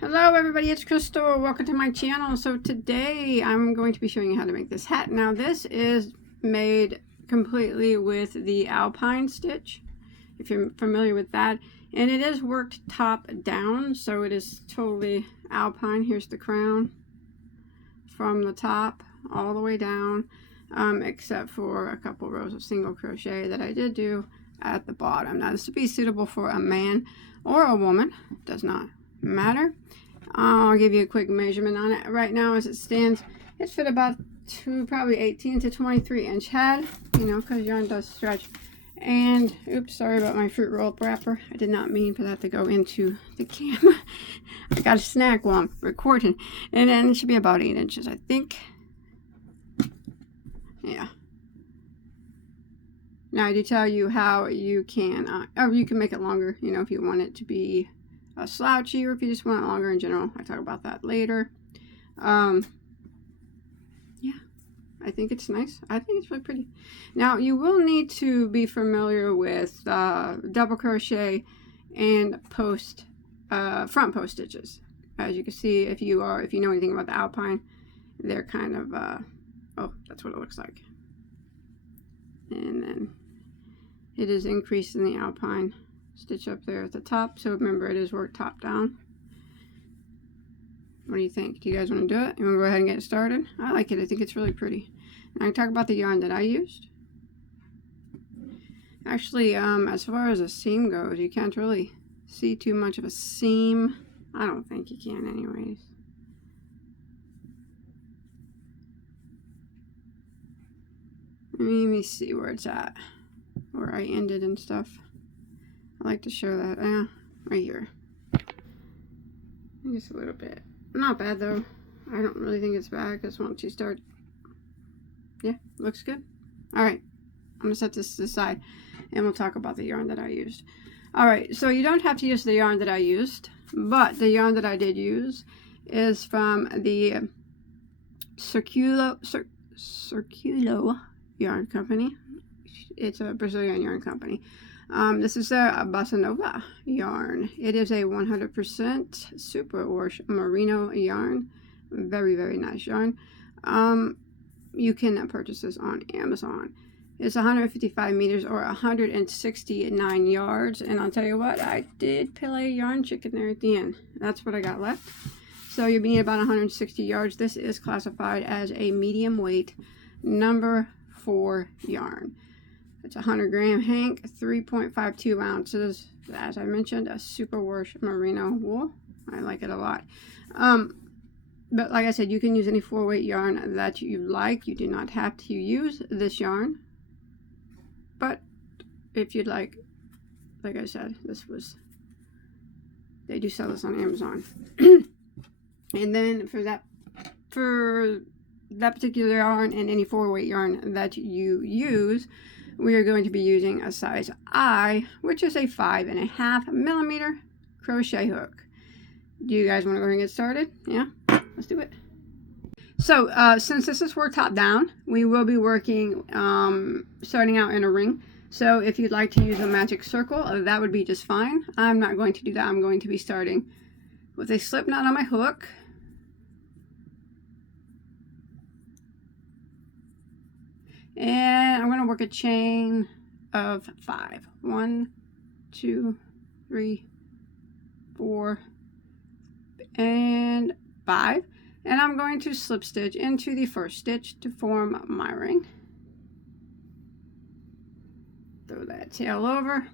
Hello everybody, it's Crystal. Welcome to my channel. So today I'm going to be showing you how to make this hat. Now this is made completely with the Alpine stitch, if you're familiar with that. And it is worked top down, so it is totally Alpine. Here's the crown from the top all the way down, except for a couple rows of single crochet that I did do at the bottom. Now this would be suitable for a man or a woman, does not matter. I'll give you a quick measurement on it. Right now as it stands, it's fit about probably 18 to 23 inch head, you know, because yarn does stretch. And oops, sorry about my fruit roll wrapper. I did not mean for that to go into the camera. I got a snack while I'm recording. And then it should be about 8 inches, I think. Yeah. Now I do tell you how you can, or you can make it longer, you know, if you want it to be slouchy, or if you just want it longer in general. I talk about that later. Yeah, I think it's nice. I think it's really pretty. Now you will need to be familiar with double crochet and front post stitches. As you can see, if you know anything about the Alpine, they're kind of oh, that's what it looks like. And then it is increased in the Alpine stitch up there at the top. So remember, it is worked top down. What do you think? Do you guys want to do it? You want to go ahead and get started? I like it. I think it's really pretty. Now I can talk about the yarn that I used. Actually, as far as a seam goes, you can't really see too much of a seam. I don't think you can anyways. Let me see where it's at, where I ended and stuff. I like to show that. Right here. Just a little bit. Not bad though. I don't really think it's bad, because once you start, yeah, looks good. Alright, I'm going to set this aside and we'll talk about the yarn that I used. Alright, so you don't have to use the yarn that I used, but the yarn that I did use is from the Circulo yarn company. It's a Brazilian yarn company. This is a Bossa Nova yarn. It is a 100% superwash merino yarn. Very, very nice yarn. You can purchase this on Amazon. It's 155 meters or 169 yards. And I'll tell you what, I did play yarn chicken there at the end. That's what I got left. So you'll be about 160 yards. This is classified as a medium weight number 4 yarn. It's 100 gram hank, 3.52 ounces. As I mentioned, a superwash merino wool. I like it a lot. But like I said, you can use any 4-weight yarn that you like. You do not have to use this yarn. But if you'd like I said, they do sell this on Amazon. And then for that particular yarn and any 4-weight yarn that you use, we are going to be using a size I, which is a 5.5 millimeter crochet hook. Do you guys want to go and get started? Yeah, let's do it. So since this is for top down, we will be working starting out in a ring. So if you'd like to use a magic circle, that would be just fine. I'm not going to do that. I'm going to be starting with a slip knot on my hook. And I'm going to work a chain of 5. 1, 2, 3, 4, and 5. And I'm going to slip stitch into the first stitch to form my ring. Throw that tail over.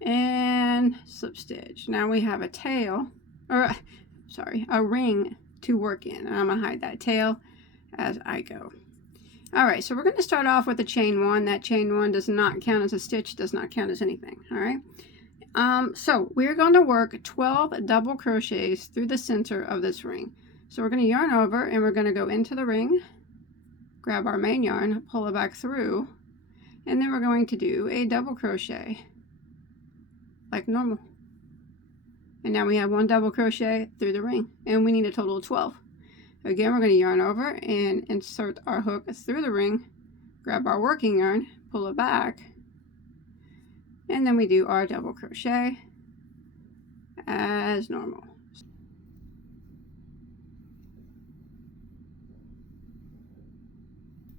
And slip stitch. Now we have a tail, a ring to work in. And I'm going to hide that tail as I go. Alright, so we're going to start off with a chain 1. That chain 1 does not count as a stitch, does not count as anything. Alright, so we're going to work 12 double crochets through the center of this ring. So we're going to yarn over and we're going to go into the ring, grab our main yarn, pull it back through, and then we're going to do a double crochet like normal. And now we have 1 double crochet through the ring, and we need a total of 12. Again, we're going to yarn over and insert our hook through the ring, grab our working yarn, pull it back, and then we do our double crochet as normal.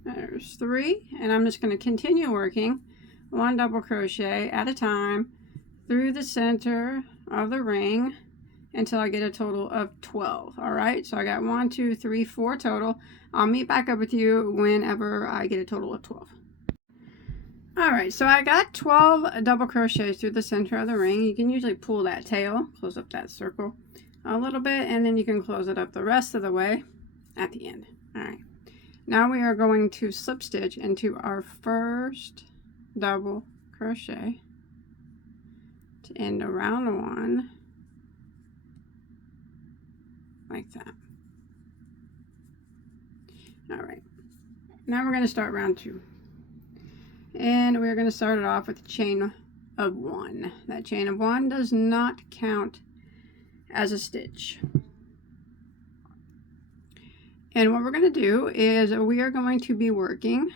There's 3, and I'm just going to continue working 1 double crochet at a time through the center of the ring until I get a total of 12. All right, so I got 1, 2, 3, 4 total. I'll meet back up with you whenever I get a total of 12. All right, so I got 12 double crochets through the center of the ring. You can usually pull that tail, close up that circle a little bit, and then you can close it up the rest of the way at the end. All right, now we are going to slip stitch into our first double crochet to end around 1 like that. All right, now we're going to start round 2. And we're going to start it off with a chain of 1. That chain of 1 does not count as a stitch. And what we're going to do is we are going to be working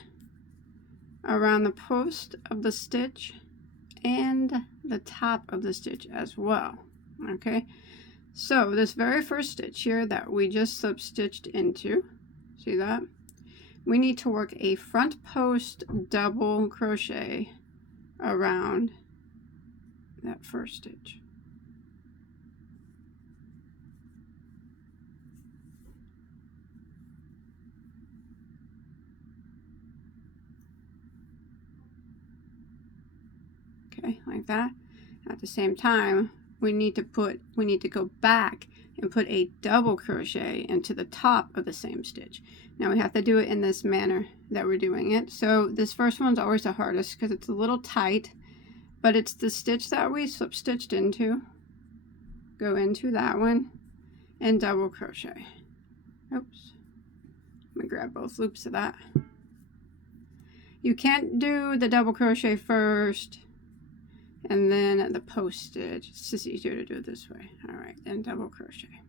around the post of the stitch and the top of the stitch as well. Okay, so this very first stitch here that we just slip stitched into, see that? We need to work a front post double crochet around that first stitch. Okay, like that. At the same time, we need to go back and put a double crochet into the top of the same stitch. Now we have to do it in this manner that we're doing it. So this first one's always the hardest because it's a little tight, but it's the stitch that we slip stitched into. Go into that one and double crochet. Oops. Let me grab both loops of that. You can't do the double crochet first and then the post stitch. It's just easier to do it this way. All right, then double crochet.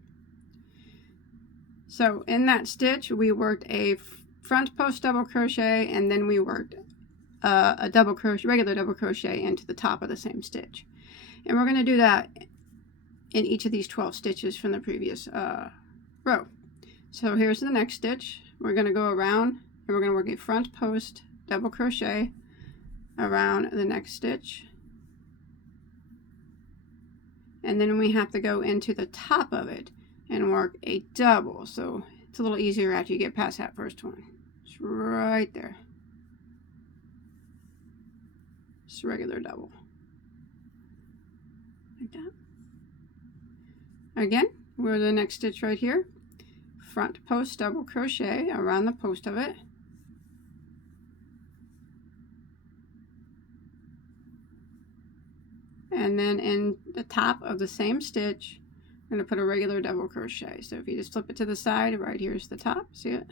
So in that stitch, we worked a front post double crochet, and then we worked a double crochet, regular double crochet into the top of the same stitch. And we're going to do that in each of these 12 stitches from the previous row. So here's the next stitch. We're going to go around, and we're going to work a front post double crochet around the next stitch. And then we have to go into the top of it and work a double. So it's a little easier after you get past that first one. It's right there. Just a regular double. Like that. Again, we're the next stitch right here. Front post double crochet around the post of it. And then in the top of the same stitch, I'm going to put a regular double crochet. So if you just flip it to the side, right here's the top, see it?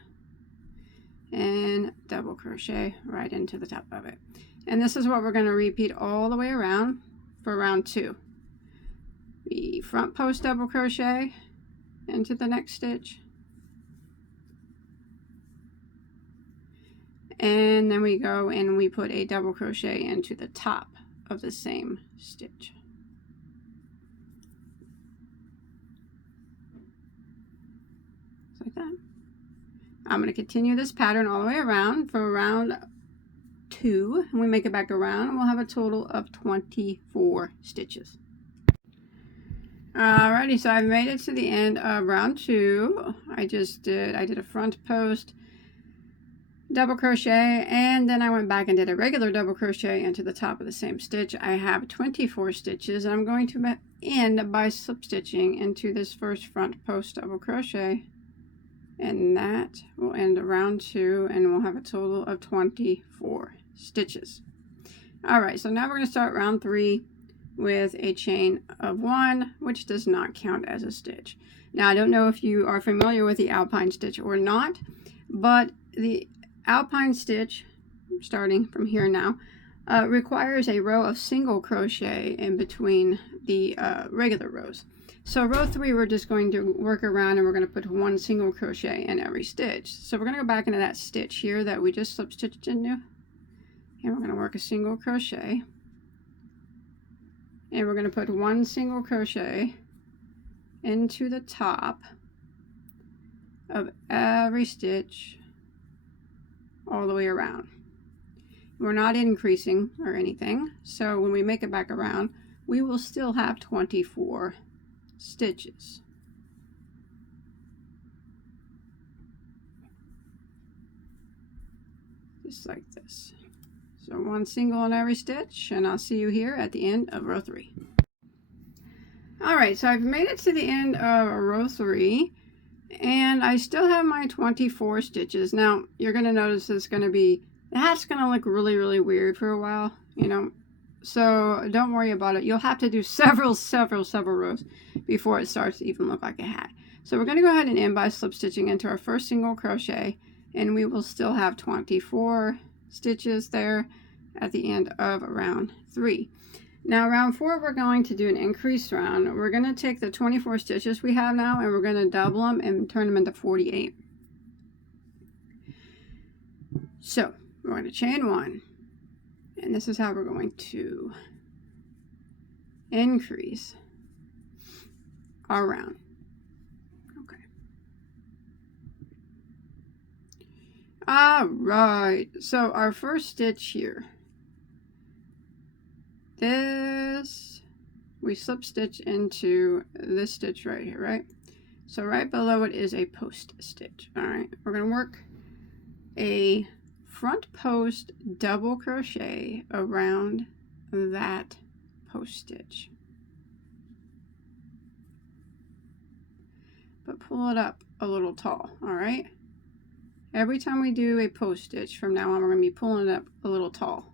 And double crochet right into the top of it. And this is what we're going to repeat all the way around for round 2. The front post double crochet into the next stitch. And then we go and we put a double crochet into the top of the same stitch. Just like that. I'm going to continue this pattern all the way around for round 2, and we make it back around, and we'll have a total of 24 stitches. Alrighty, so I've made it to the end of round 2. I did a front post double crochet, and then I went back and did a regular double crochet into the top of the same stitch. I have 24 stitches, and I'm going to end by slip stitching into this first front post double crochet, and that will end round 2, and we'll have a total of 24 stitches. All right, so now we're going to start round 3 with a chain of 1, which does not count as a stitch. Now I don't know if you are familiar with the Alpine stitch or not, but the Alpine stitch, starting from here now, requires a row of single crochet in between the regular rows. So row 3, we're just going to work around, and we're going to put 1 single crochet in every stitch. So we're going to go back into that stitch here that we just slip stitched into, and we're going to work a single crochet, and we're going to put 1 single crochet into the top of every stitch all the way around. We're not increasing or anything, so when we make it back around, we will still have 24 stitches. Just like this. So one single in every stitch, and I'll see you here at the end of row 3. Alright, so I've made it to the end of row 3, and I still have my 24 stitches. Now, you're going to notice that's going to look really, really weird for a while, you know. So don't worry about it. You'll have to do several rows before it starts to even look like a hat. So we're going to go ahead and end by slip stitching into our first single crochet, and we will still have 24 stitches there at the end of round 3. Now round 4, we're going to do an increased round. We're going to take the 24 stitches we have now, and we're going to double them and turn them into 48. So we're going to chain 1, and this is how we're going to increase our round. Okay. All right, so our first stitch here, this, we slip stitch into this stitch right here, right? So right below it is a post stitch. All right, we're going to work a front post double crochet around that post stitch, but pull it up a little tall. All right, every time we do a post stitch from now on, we're going to be pulling it up a little tall,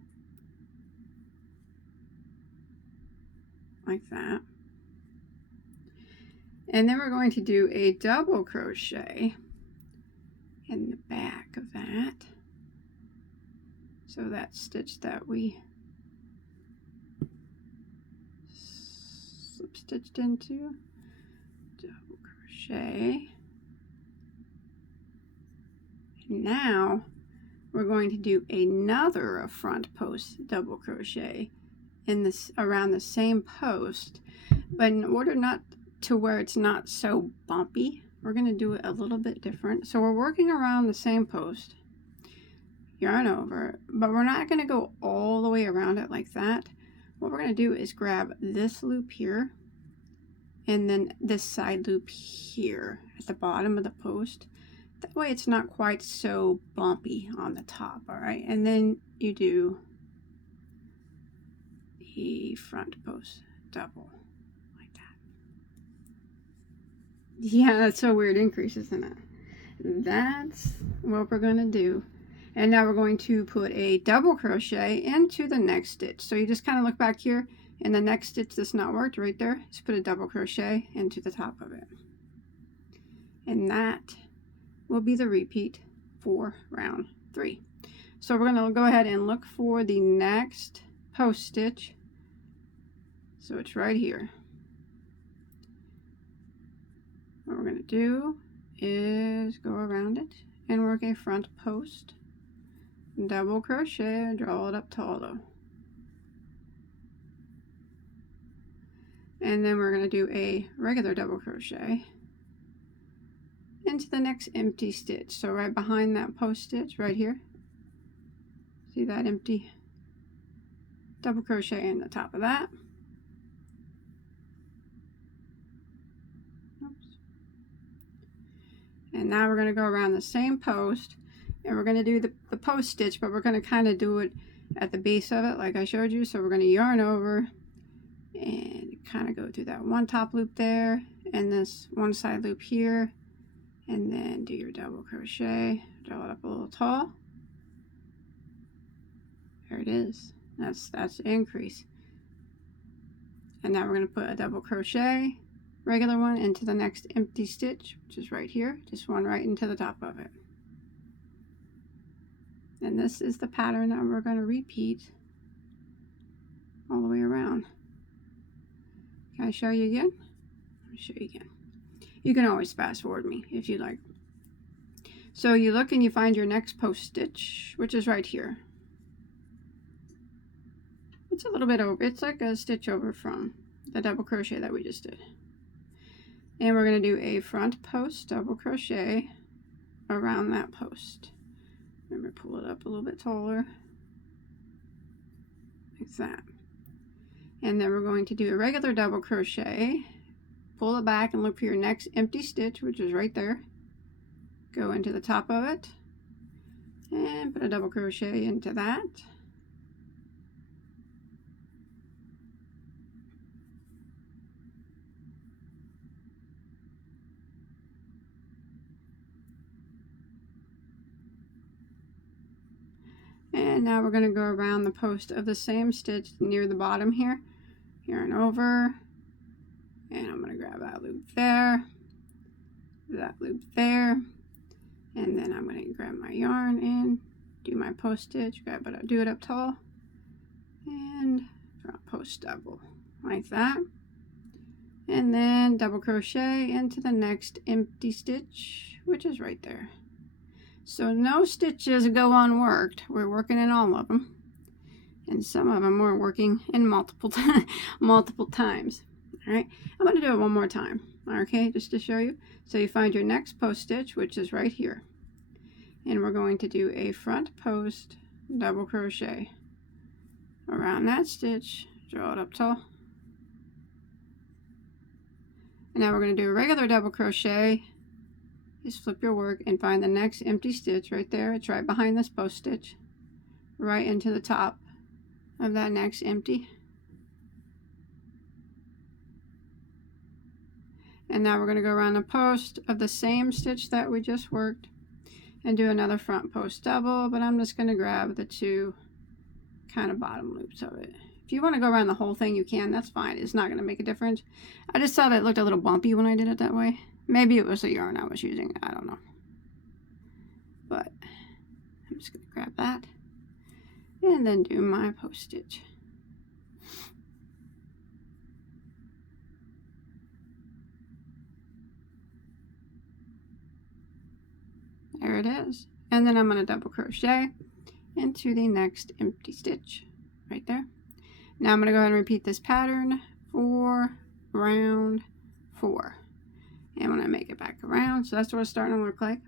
like that. And then we're going to do a double crochet in the back of that. So that stitch that we slip stitched into, double crochet. And now we're going to do another front post double crochet in this around the same post, but in order not to where it's not so bumpy, we're going to do it a little bit different. So we're working around the same post, yarn over, but we're not going to go all the way around it like that. What we're going to do is grab this loop here and then this side loop here at the bottom of the post. That way it's not quite so bumpy on the top. All right, and then you do the front post double like that. Yeah, that's so weird. Increases in it. That's what we're going to do. And now we're going to put a double crochet into the next stitch. So you just kind of look back here, and the next stitch that's not worked right there, just put a double crochet into the top of it. And that will be the repeat for round 3. So we're going to go ahead and look for the next post stitch. So it's right here. What we're going to do is go around it and work a front post double crochet, draw it up taller, and then we're going to do a regular double crochet into the next empty stitch. So right behind that post stitch right here, see that empty, double crochet in the top of that. Oops. And now we're going to go around the same post, and we're going to do the post stitch, but we're going to kind of do it at the base of it like I showed you. So we're going to yarn over and kind of go through that one top loop there and this one side loop here, and then do your double crochet, draw it up a little tall. There it is. That's the increase. And now we're going to put a double crochet, regular one, into the next empty stitch, which is right here, just one right into the top of it. And this is the pattern that we're going to repeat all the way around. Can I show you again? Let me show you again. You can always fast forward me if you like. So you look and you find your next post stitch, which is right here. It's a little bit over. It's like a stitch over from the double crochet that we just did. And we're going to do a front post double crochet around that post. Remember, pull it up a little bit taller, like that. And then we're going to do a regular double crochet, pull it back and look for your next empty stitch, which is right there. Go into the top of it and put a double crochet into that. And now we're going to go around the post of the same stitch near the bottom here, yarn over, and I'm going to grab that loop there, that loop there, and then I'm going to grab my yarn and do my post stitch, do it up tall, and front post double, like that, and then double crochet into the next empty stitch, which is right there. So no stitches go unworked. We're working in all of them, and some of them we're working in multiple times. All right, I'm going to do it one more time, okay, just to show you. So you find your next post stitch, which is right here, and we're going to do a front post double crochet around that stitch, draw it up tall, and now we're going to do a regular double crochet. Just flip your work and find the next empty stitch right there. It's right behind this post stitch, right into the top of that next empty. And now we're going to go around the post of the same stitch that we just worked and do another front post double, but I'm just going to grab the two kind of bottom loops of it. If you want to go around the whole thing, you can. That's fine. It's not going to make a difference. I just thought it looked a little bumpy when I did it that way. Maybe it was the yarn I was using. I don't know. But I'm just going to grab that and then do my post stitch. There it is. And then I'm going to double crochet into the next empty stitch right there. Now I'm going to go ahead and repeat this pattern for round 4. And when I make it back around, so that's what it's starting to look like.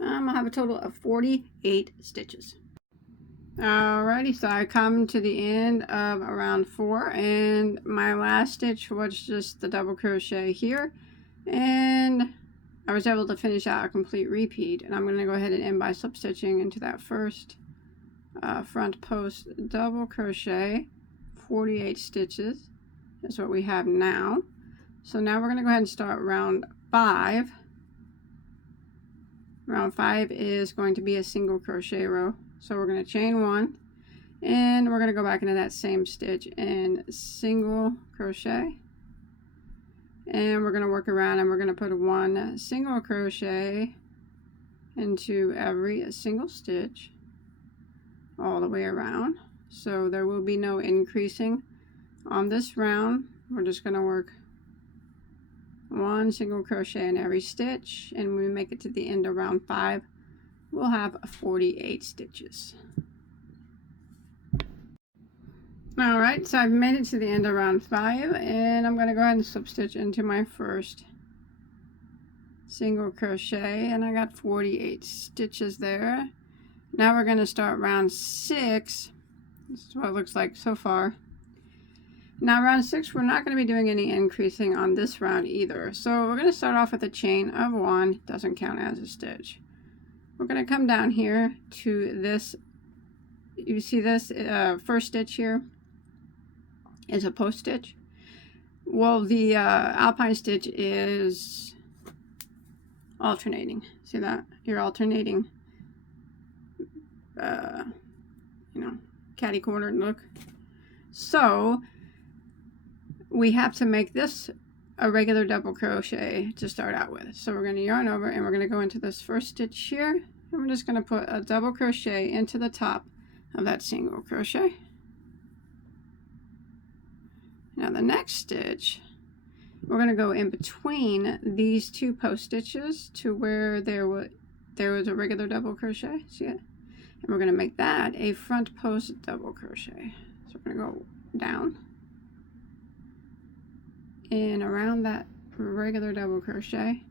I'll have a total of 48 stitches. Alrighty, so I come to the end of round 4, and my last stitch was just the double crochet here, and I was able to finish out a complete repeat. And I'm going to go ahead and end by slip stitching into that first front post double crochet. 48 stitches is what we have now. So now we're going to go ahead and start round 5. Round 5 is going to be a single crochet row. So we're going to chain 1, and we're going to go back into that same stitch and single crochet, and we're going to work around, and we're going to put 1 single crochet into every single stitch all the way around. So there will be no increasing on this round. We're just going to work 1 single crochet in every stitch, and when we make it to the end of round 5, we'll have 48 stitches. Alright, so I've made it to the end of round 5, and I'm going to go ahead and slip stitch into my first single crochet, and I got 48 stitches there. Now we're going to start round 6. This is what it looks like so far. Now round 6, we're not going to be doing any increasing on this round either. So we're going to start off with a chain of 1, doesn't count as a stitch. We're going to come down here to this, you see this first stitch here is a post stitch. Well, the Alpine stitch is alternating. See that? You're alternating, you know, catty corner look. So we have to make this a regular double crochet to start out with. So we're going to yarn over, and we're going to go into this first stitch here, and we're just going to put a double crochet into the top of that single crochet. Now the next stitch, we're going to go in between these 2 post stitches to where there was a regular double crochet. See it? And we're going to make that a front post double crochet. So we're going to go down and around that regular double crochet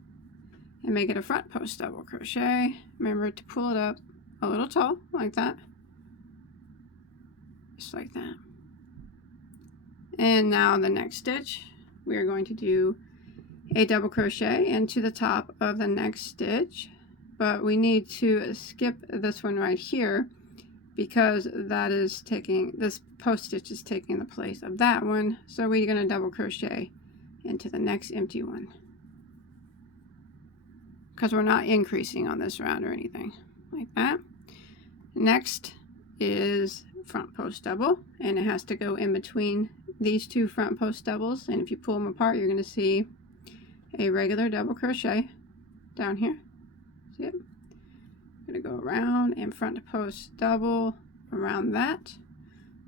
and make it a front post double crochet. Remember to pull it up a little tall like that, just like that. And now the next stitch, we are going to do a double crochet into the top of the next stitch, but we need to skip this one right here because that is taking, this post stitch is taking the place of that one. So we're going to double crochet into the next empty one because we're not increasing on this round or anything like that. Next is front post double, and it has to go in between these two front post doubles, and if you pull them apart you're going to see a regular double crochet down here. See it? I'm going to go around and front post double around that,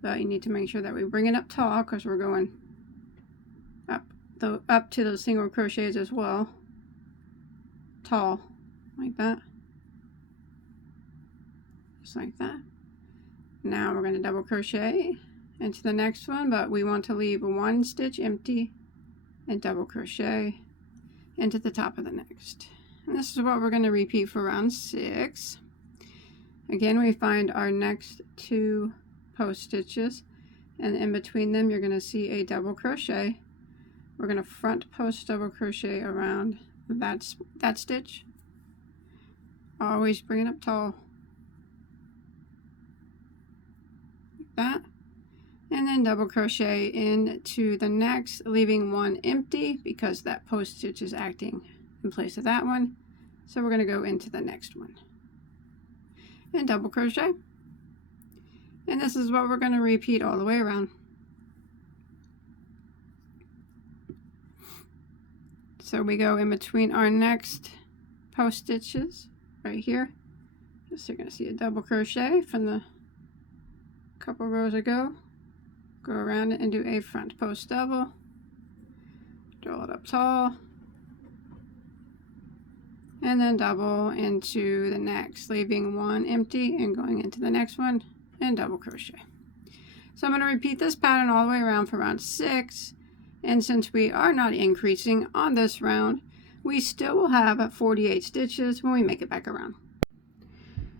but you need to make sure that we bring it up tall because we're going up to those single crochets as well, tall like that, just like that. Now we're going to double crochet into the next one, but we want to leave one stitch empty and double crochet into the top of the next. And this is what we're going to repeat for round 6. Again, we find our next 2 post stitches, and in between them you're going to see a double crochet. We're going to front post double crochet around that stitch. Always bring it up tall like that, and then double crochet into the next, leaving one empty because that post stitch is acting in place of that one. So we're going to go into the next one and double crochet, and this is what we're going to repeat all the way around. So we go in between our next post stitches right here. Just you're going to see a double crochet from the couple rows ago. Go around it and do a front post double. Draw it up tall. And then double into the next, leaving one empty and going into the next one and double crochet. So I'm going to repeat this pattern all the way around for round 6. And since we are not increasing on this round, we still will have 48 stitches when we make it back around.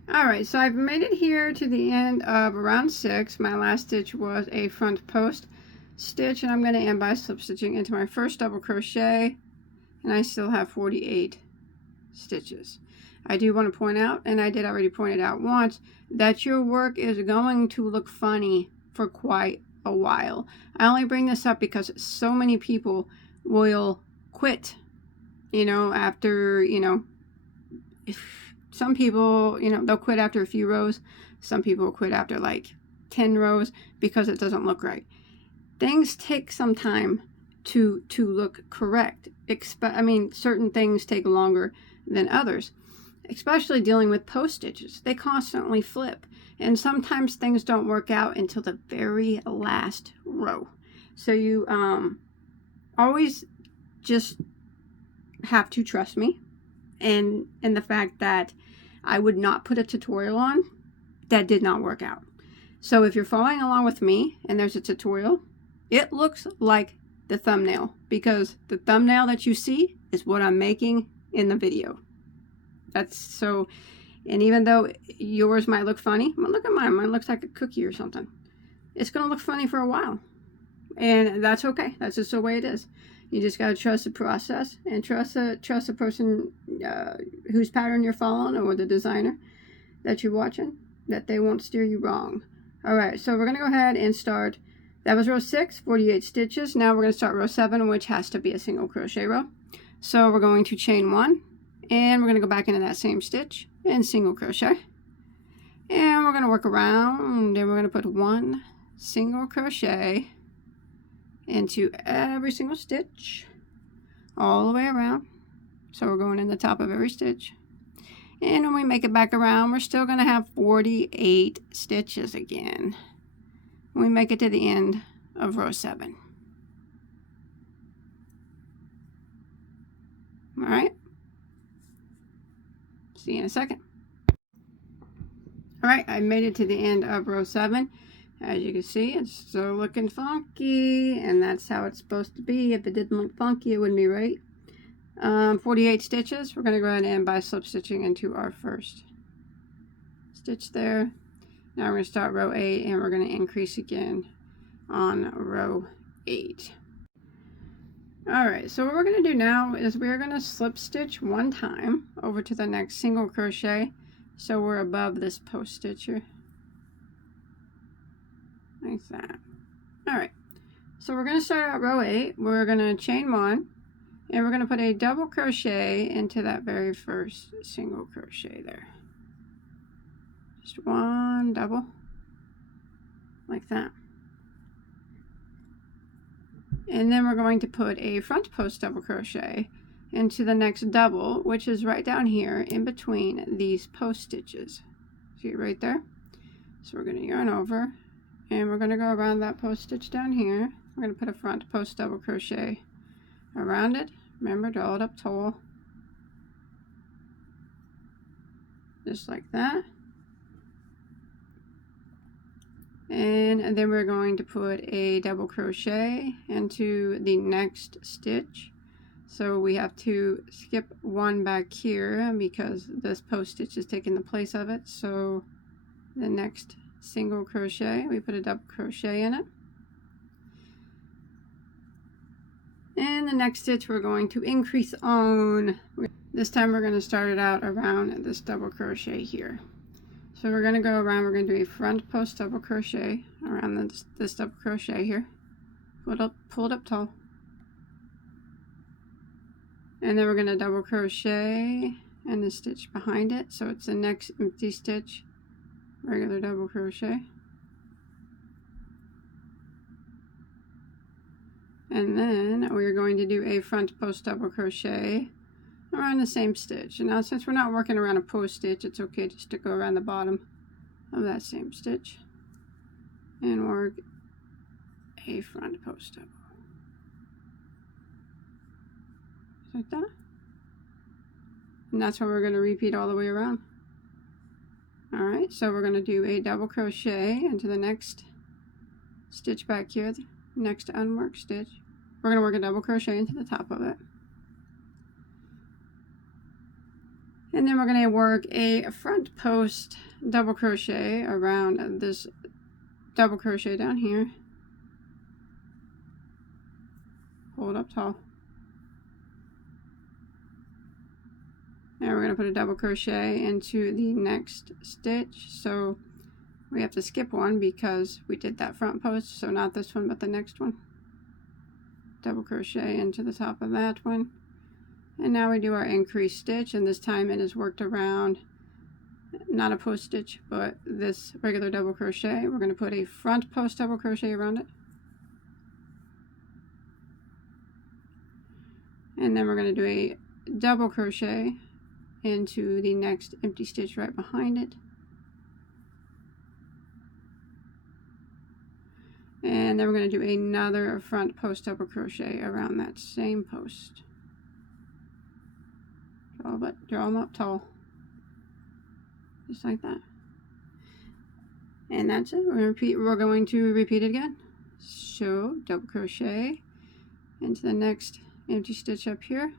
Alright, so I've made it here to the end of round 6. My last stitch was a front post stitch, and I'm going to end by slip stitching into my first double crochet, and I still have 48 stitches. I do want to point out, and I did already point it out once, that your work is going to look funny for quite a while. I only bring this up because so many people will quit, you know, after, you know, some people, you know, they'll quit after a few rows. Some people will quit after like 10 rows because it doesn't look right. Things take some time to look correct. I mean, certain things take longer than others, especially dealing with post stitches. They constantly flip, and sometimes things don't work out until the very last row. So you always just have to trust me and the fact that I would not put a tutorial on that did not work out. So if you're following along with me and there's a tutorial, it looks like the thumbnail, because the thumbnail that you see is what I'm making in the video. That's so, and even though yours might look funny, well, look at mine. Mine looks like a cookie or something. It's going to look funny for a while, and that's okay. That's just the way it is. You just got to trust the process and trust the person whose pattern you're following, or the designer that you're watching, that they won't steer you wrong. All right, so we're going to go ahead and start. That was row 6, 48 stitches. Now we're going to start row 7, which has to be a single crochet row. So we're going to chain 1, and we're going to go back into that same stitch and single crochet. And we're going to work around, and we're going to put 1 single crochet into every single stitch all the way around. So we're going in the top of every stitch, and when we make it back around, we're still going to have 48 stitches again when we make it to the end of row 7. All right, see you in a second. All right, I made it to the end of row 7. As you can see, it's still looking funky, and that's how it's supposed to be. If it didn't look funky, it wouldn't be right. 48 stitches. We're going to go ahead and end by slip stitching into our first stitch there. Now we're going to start row 8 and we're going to increase again on row 8. Alright, so what we're going to do now is we're going to slip stitch one time over to the next single crochet, so we're above this post stitch here, like that. Alright, so we're going to start out row 8. We're going to chain 1 and we're going to put a double crochet into that very first single crochet there. Just one double, like that. And then we're going to put a front post double crochet into the next double, which is right down here in between these post stitches. See it right there? So we're going to yarn over and we're going to go around that post stitch down here. We're going to put a front post double crochet around it. Remember, draw it up tall, just like that. And then we're going to put a double crochet into the next stitch. So we have to skip one back here because this post stitch is taking the place of it. So the next single crochet, we put a double crochet in it. And the next stitch we're going to increase on. This time we're going to start it out around this double crochet here. So we're going to go around, we're going to do a front post double crochet around this double crochet here. Pull it up tall. And then we're going to double crochet and the stitch behind it. So it's the next empty stitch, regular double crochet. And then we're going to do a front post double crochet around the same stitch. And now since we're not working around a post stitch, it's okay just to go around the bottom of that same stitch and work a front post double. Just like that. And that's what we're going to repeat all the way around. Alright, so we're going to do a double crochet into the next stitch back here, the next unworked stitch. We're going to work a double crochet into the top of it. And then we're going to work a front post double crochet around this double crochet down here. Hold up tall. And we're going to put a double crochet into the next stitch. So we have to skip one because we did that front post. So not this one, but the next one. Double crochet into the top of that one. And now we do our increased stitch, and this time it is worked around not a post stitch, but this regular double crochet. We're going to put a front post double crochet around it. And then we're going to do a double crochet into the next empty stitch right behind it. And then we're going to do another front post double crochet around that same post. Draw them up tall, just like that. And that's it. We're going to repeat it again. So double crochet into the next empty stitch up here,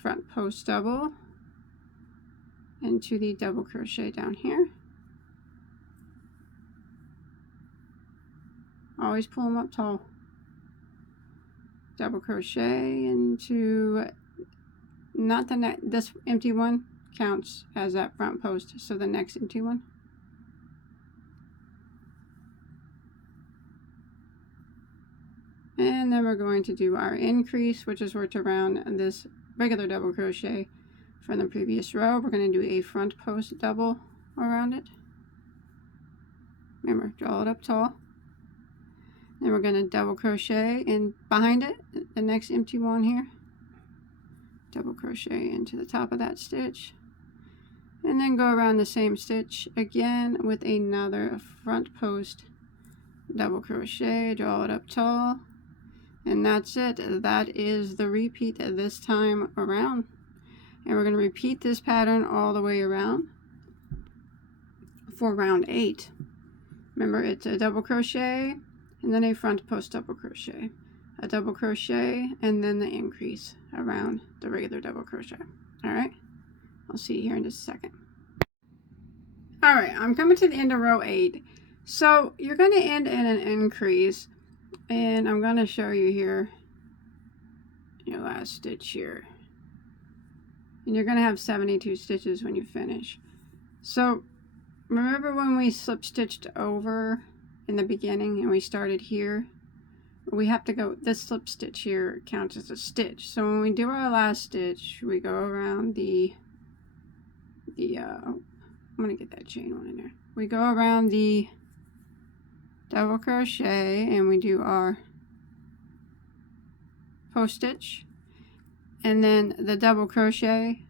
front post double into the double crochet down here. Always pull them up tall. Double crochet into not the this empty one counts as that front post, so the next empty one. And then we're going to do our increase, which is worked around this regular double crochet from the previous row. We're going to do a front post double around it. Remember, draw it up tall. Then we're going to double crochet in behind it, the next empty one here. Double crochet into the top of that stitch. And then go around the same stitch again with another front post double crochet, draw it up tall. And that's it. That is the repeat this time around. And we're going to repeat this pattern all the way around for round 8. Remember, it's a double crochet, and then a front post double crochet, a double crochet, and then the increase around the regular double crochet. All right, I'll see you here in just a second. All right, I'm coming to the end of row 8. So you're going to end in an increase, and I'm going to show you here your last stitch here. And you're going to have 72 stitches when you finish. So remember when we slip stitched over in the beginning and we started here? We have to go, this slip stitch here counts as a stitch. So when we do our last stitch, we go around I'm going to get that chain one in there. We go around the double crochet and we do our post stitch, and then the double crochet,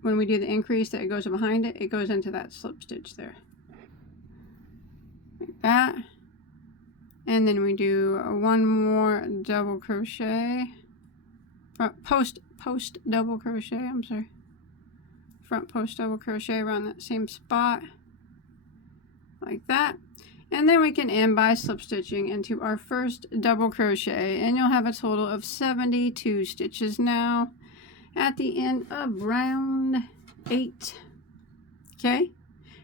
when we do the increase that goes behind it, it goes into that slip stitch there, like that. And then we do one more double crochet, post double crochet, I'm sorry, front post double crochet around that same spot, like that. And then we can end by slip stitching into our first double crochet, and you'll have a total of 72 stitches now at the end of round 8. Okay,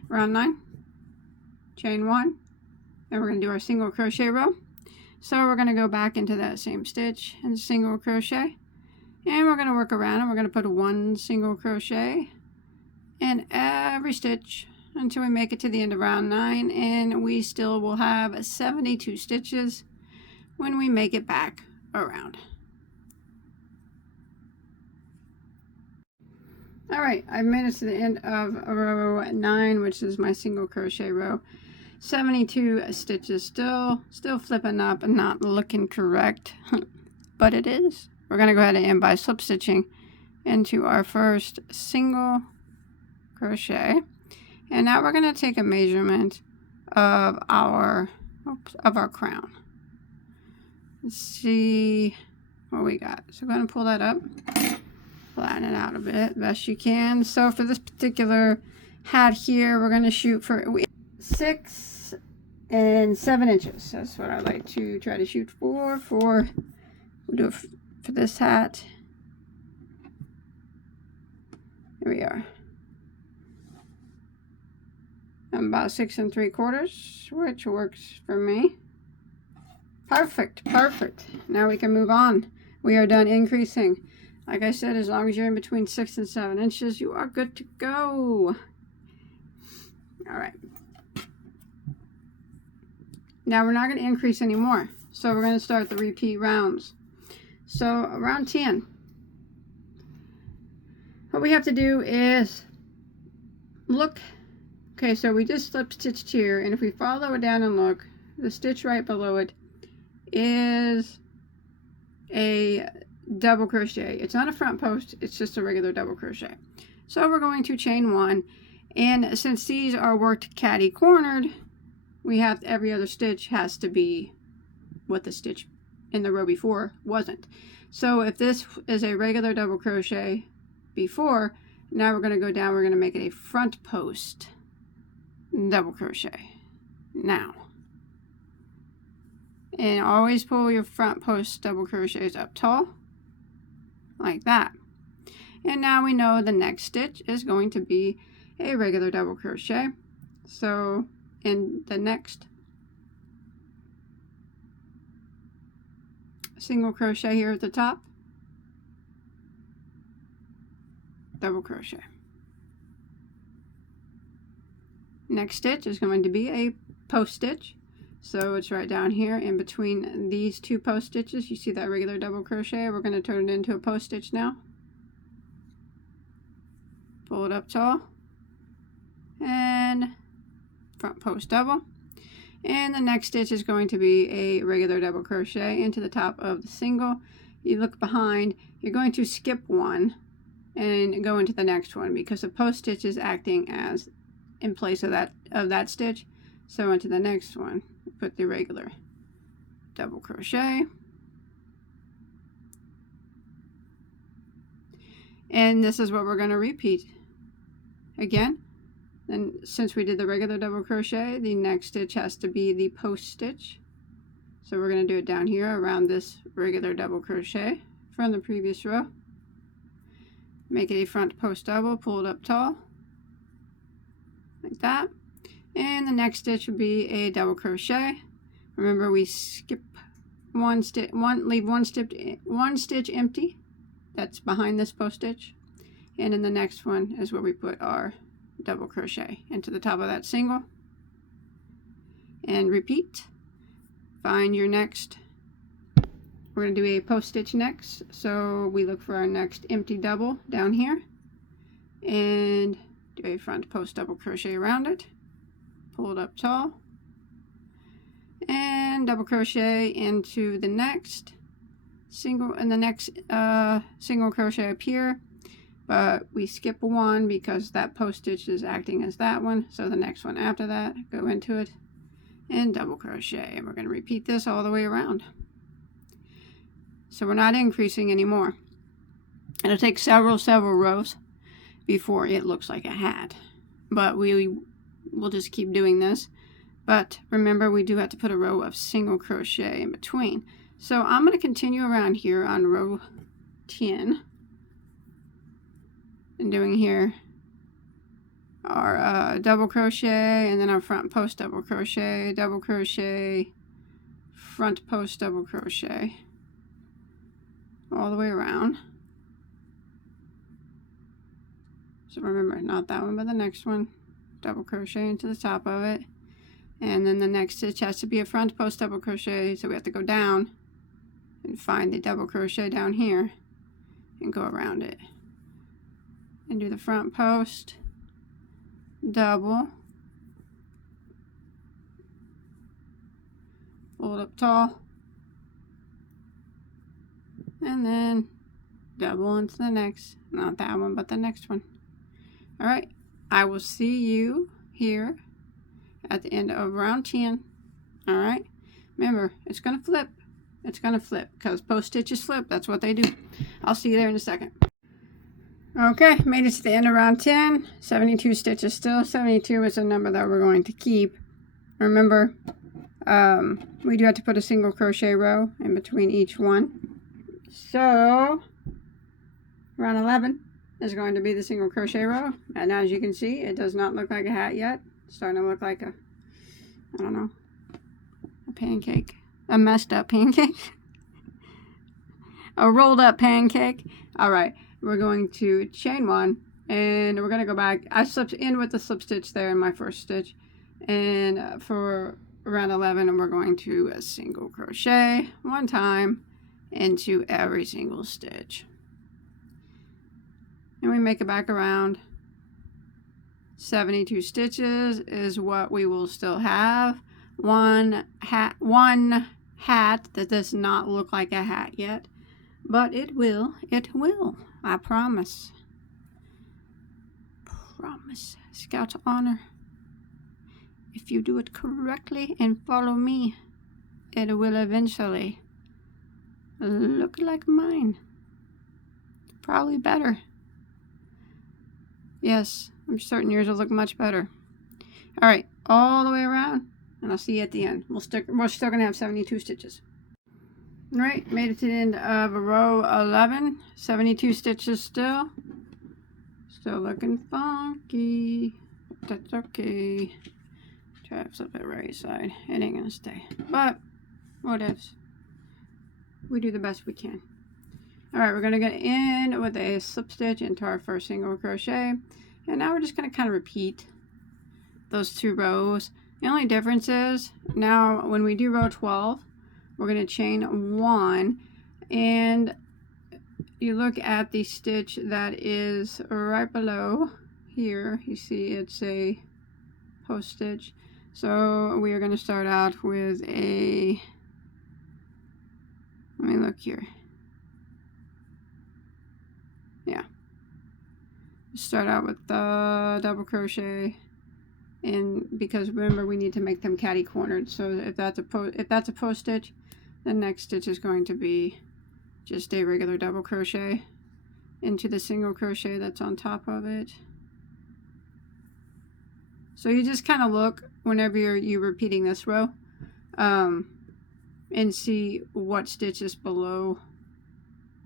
round 9, chain 1, and we're going to do our single crochet row. So we're going to go back into that same stitch and single crochet, and we're going to work around and we're going to put 1 single crochet in every stitch until we make it to the end of round 9, and we still will have 72 stitches when we make it back around. All right, I've made it to the end of row 9, which is my single crochet row. 72 stitches, still flipping up and not looking correct, but it is. We're going to go ahead and end by slip stitching into our first single crochet, and now we're going to take a measurement of our crown. Let's see what we got. So go ahead and pull that up, flatten it out a bit best you can. So for this particular hat here, we're going to shoot for 6 and 7 inches. That's what I like to try to shoot for. We'll do it for this hat. Here we are. I'm about 6 3/4, which works for me. Perfect, perfect. Now we can move on. We are done increasing. Like I said, as long as you're in between 6 and 7 inches, you are good to go. All right. Now we're not going to increase anymore. So we're going to start the repeat rounds. So round 10. What we have to do is look. Okay, so we just slip stitched here, and if we follow it down and look, the stitch right below it is a double crochet. It's not a front post, it's just a regular double crochet. So we're going to chain 1, and since these are worked catty cornered, we have every other stitch has to be what the stitch in the row before wasn't. So if this is a regular double crochet before, now we're going to go down, we're going to make it a front post double crochet now, and always pull your front post double crochets up tall like that. And now we know the next stitch is going to be a regular double crochet. So in the next single crochet here at the top, double crochet. Next stitch is going to be a post stitch, so it's right down here in between these 2 post stitches. You see that regular double crochet? We're going to turn it into a post stitch now. Pull it up tall and front post double, and the next stitch is going to be a regular double crochet into the top of the single. You look behind, you're going to skip 1 and go into the next one because the post stitch is acting as in place of that stitch. So into the next one, put the regular double crochet, and this is what we're going to repeat again. Then since we did the regular double crochet, the next stitch has to be the post stitch. So we're going to do it down here around this regular double crochet from the previous row. Make it a front post double, pull it up tall, like that. And the next stitch will be a double crochet. Remember, we skip one stitch, leave one stitch empty. That's behind this post stitch. And in the next one is where we put our double crochet into the top of that single. And repeat. Find your next. We're going to do a post stitch next. So we look for our next empty double down here. And do a front post double crochet around it. Pull it up tall. And double crochet into the next single, and the next single crochet up here. But we skip one because that post stitch is acting as that one. So the next one after that, go into it and double crochet. And we're going to repeat this all the way around. So we're not increasing anymore. It'll take several rows before it looks like a hat. But we'll just keep doing this. But remember, we do have to put a row of single crochet in between. So I'm going to continue around here on row 10. And doing here our double crochet, and then our front post double crochet, front post double crochet, all the way around. So remember, not that one, but the next one. Double crochet into the top of it. And then the next stitch has to be a front post double crochet, so we have to go down and find the double crochet down here and go around it. And do the front post double, pull it up tall, and then double into the next, not that one, but the next one. All right, I will see you here at the end of round 10. All right, remember, it's going to flip. It's going to flip because post stitches flip. That's what they do. I'll see you there in a second. Okay, made it to the end of round 10. 72 stitches still. 72 is a number that we're going to keep. Remember, we do have to put a single crochet row in between each one. So, round 11 is going to be the single crochet row. And as you can see, it does not look like a hat yet. It's starting to look like a, I don't know, a pancake. A messed up pancake. A rolled up pancake. All right. We're going to chain one, and we're going to go back. I slipped in with the slip stitch there in my first stitch, and for round 11, and we're going to a single crochet one time into every single stitch, and we make it back around. 72 stitches is what we will still have. One hat that does not look like a hat yet, but it will. I promise. Promise. Scout honor. If you do it correctly and follow me, it will eventually look like mine. Probably better. Yes, I'm certain yours will look much better. All right, all the way around, and I'll see you at the end. We're still going to have 72 stitches. All right, made it to the end of row 11. 72 stitches still. Still looking funky. That's okay. Try to flip it right side. It ain't gonna stay. But, what ifs? We do the best we can. Alright, we're gonna get in with a slip stitch into our first single crochet. And now we're just gonna kind of repeat those two rows. The only difference is, now when we do row 12, we're going to chain one, and you look at the stitch that is right below here. You see it's a post stitch. So we are going to start out with a, let me look here. Yeah. Start out with the double crochet. And because remember, we need to make them catty cornered. So if that's a post stitch, the next stitch is going to be just a regular double crochet into the single crochet that's on top of it. So you just kind of look whenever you're repeating this row, and see what stitch is below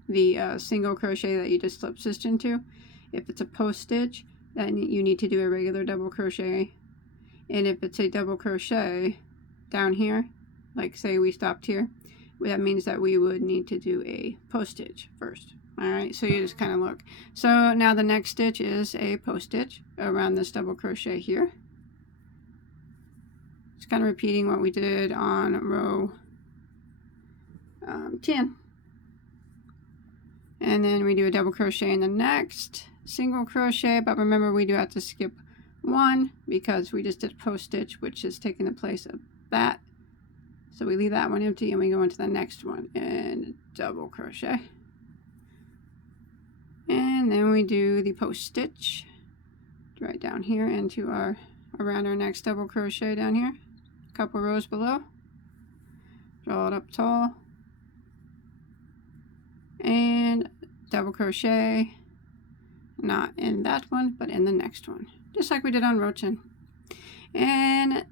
the single crochet that you just slip stitched into. If it's a post stitch, then you need to do a regular double crochet. And if it's a double crochet down here, like say we stopped here, that means that we would need to do a post stitch first. Alright, so you just kind of look. So now the next stitch is a post stitch around this double crochet here. Just kind of repeating what we did on row 10. And then we do a double crochet in the next single crochet, but remember we do have to skip one because we just did a post stitch, which is taking the place of that. So we leave that one empty and we go into the next one and double crochet. And then we do the post stitch right down here into around our next double crochet down here, a couple rows below. Draw it up tall and double crochet, not in that one but in the next one, just like we did on row 10. And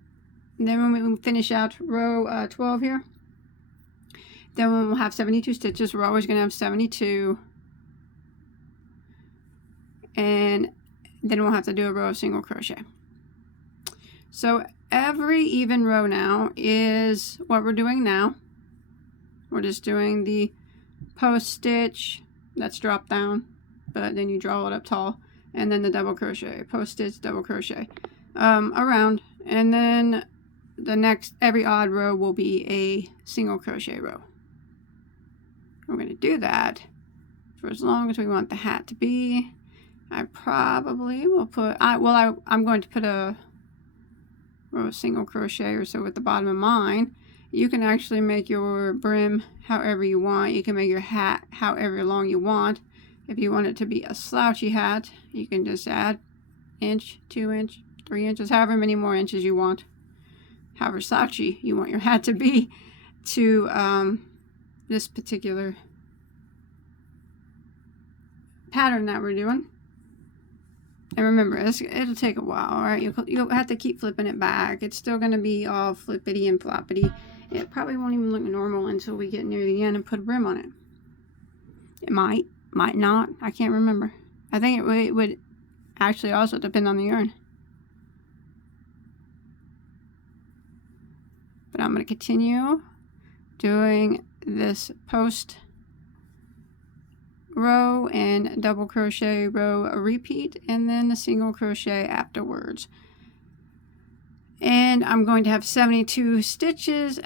then when we finish out row 12 here, then we'll have 72 stitches. We're always going to have 72, and then we'll have to do a row of single crochet. So every even row now is what we're doing now. We're just doing the post stitch that's dropped down, but then you draw it up tall, and then the double crochet, post stitch, double crochet around, and then the next every odd row will be a single crochet row. We're going to do that for as long as we want the hat to be. I probably will put I'm going to put a row of single crochet or so at the bottom of mine. You can actually make your brim however you want. You can make your hat however long you want. If you want it to be a slouchy hat, you can just add inch, 2 inch, 3 inches, however many more inches you want, however slouchy you want your hat to be to this particular pattern that we're doing. And remember, it'll take a while, all right? You'll have to keep flipping it back. It's still going to be all flippity and floppity. It probably won't even look normal until we get near the end and put a brim on it. It might not. I can't remember. I think it would actually also depend on the yarn. But I'm going to continue doing this post row and double crochet row a repeat, and then the single crochet afterwards. And I'm going to have 72 stitches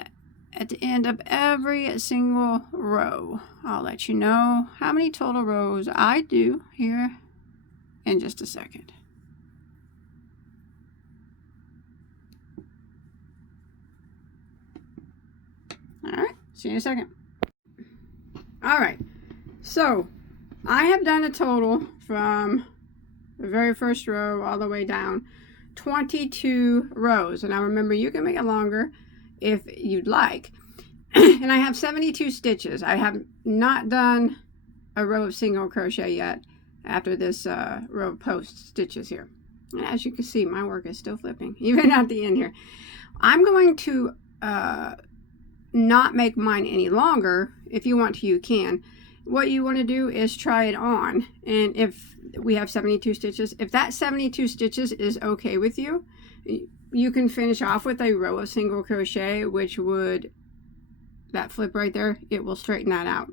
at the end of every single row. I'll let you know how many total rows I do here in just a second. Alright, see you in a second. Alright, so I have done a total from the very first row all the way down 22 rows. And now remember, you can make it longer if you'd like. And I have 72 stitches. I have not done a row of single crochet yet after this row of post stitches here. And as you can see, my work is still flipping, even at the end here. I'm going to not make mine any longer. If you want to, you can. What you want to do is try it on, and if we have 72 stitches, if that 72 stitches is okay with you, you can finish off with a row of single crochet, which would, that flip right there, it will straighten that out,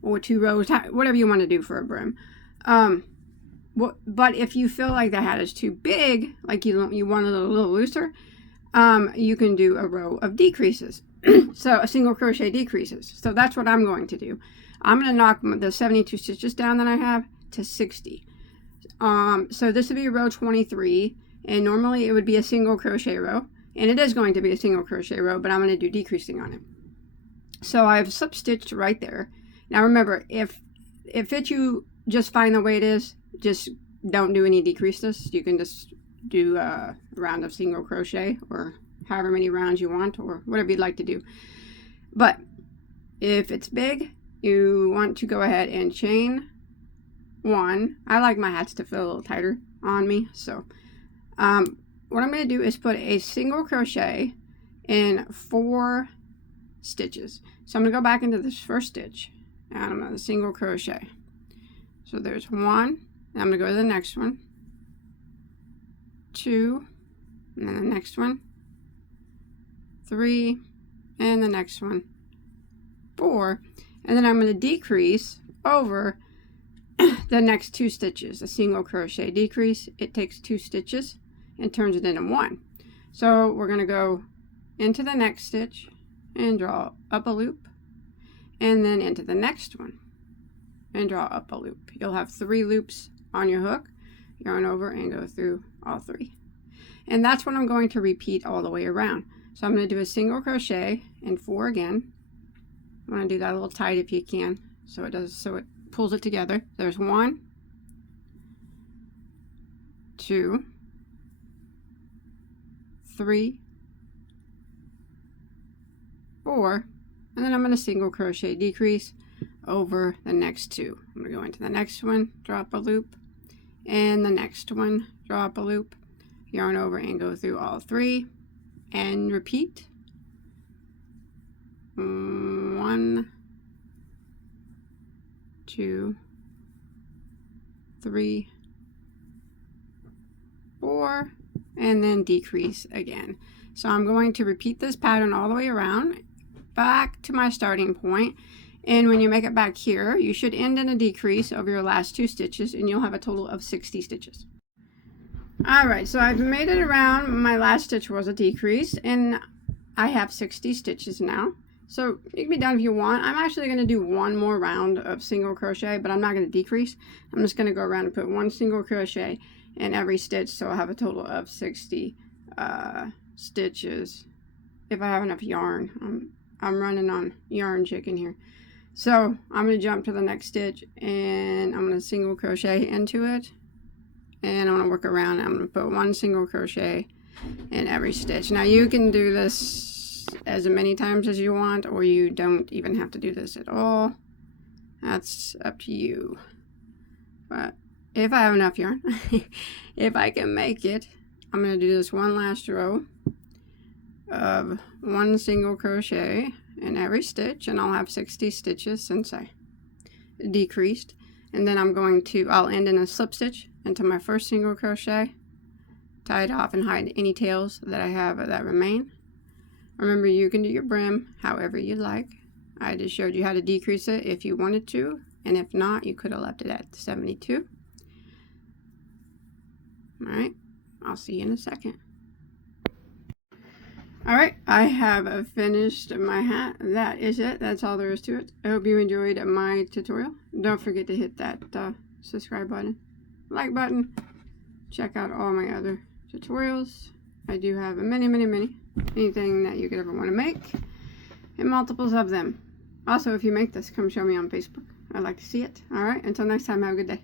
or 2 rows, whatever you want to do for a brim. But if you feel like the hat is too big, like you want it a little looser, you can do a row of decreases. So a single crochet decreases. So that's what I'm going to do. I'm going to knock the 72 stitches down that I have to 60. So this would be row 23, and normally it would be a single crochet row, and it is going to be a single crochet row, but I'm going to do decreasing on it. So I've substitched right there. Now remember, if you just fine the way it is, just don't do any decreases. You can just do a round of single crochet, or however many rounds you want, or whatever you'd like to do. But if it's big, you want to go ahead and chain 1. I like my hats to feel a little tighter on me, so What I'm going to do is put a single crochet in 4 stitches. So I'm going to go back into this first stitch and I'm going to single crochet. So there's 1, and I'm going to go to the next one, 2, and then the next one, 3, and the next one, 4, and then I'm going to decrease over the next 2 stitches. A single crochet decrease, it takes 2 stitches and turns it into 1. So we're going to go into the next stitch and draw up a loop, and then into the next one and draw up a loop. You'll have 3 loops on your hook. Yarn over and go through all 3, and that's what I'm going to repeat all the way around. So I'm going to do a single crochet in 4 again. I'm going to do that a little tight if you can, so it pulls it together. There's 1, 2, 3, 4, and then I'm going to single crochet decrease over the next 2. I'm going to go into the next one, drop a loop, and the next one, drop a loop, yarn over and go through all 3, and repeat. 1, 2, 3, 4, and then decrease again. So I'm going to repeat this pattern all the way around back to my starting point, and when you make it back here, you should end in a decrease over your last 2 stitches, and you'll have a total of 60 stitches. Alright, so I've made it around. My last stitch was a decrease, and I have 60 stitches now. So you can be done if you want. I'm actually going to do 1 more round of single crochet, but I'm not going to decrease. I'm just going to go around and put 1 single crochet in every stitch, so I'll have a total of 60 stitches if I have enough yarn. I'm running on yarn chicken here. So I'm going to jump to the next stitch, and I'm going to single crochet into it, and I'm going to work around. I'm going to put 1 single crochet in every stitch. Now you can do this as many times as you want, or you don't even have to do this at all. That's up to you. But if I have enough yarn, if I can make it, I'm going to do this 1 last row of 1 single crochet in every stitch, and I'll have 60 stitches since I decreased. And then I'll end in a slip stitch into my first single crochet, tie it off and hide any tails that I have that remain. Remember, you can do your brim however you like. I just showed you how to decrease it if you wanted to, and if not, you could have left it at 72. Alright, I'll see you in a second. Alright, I have finished my hat. That is it. That's all there is to it. I hope you enjoyed my tutorial. Don't forget to hit that subscribe button, like button. Check out all my other tutorials. I do have many. Anything that you could ever want to make, and multiples of them. Also, if you make this, come show me on Facebook. I'd like to see it. Alright, until next time, have a good day.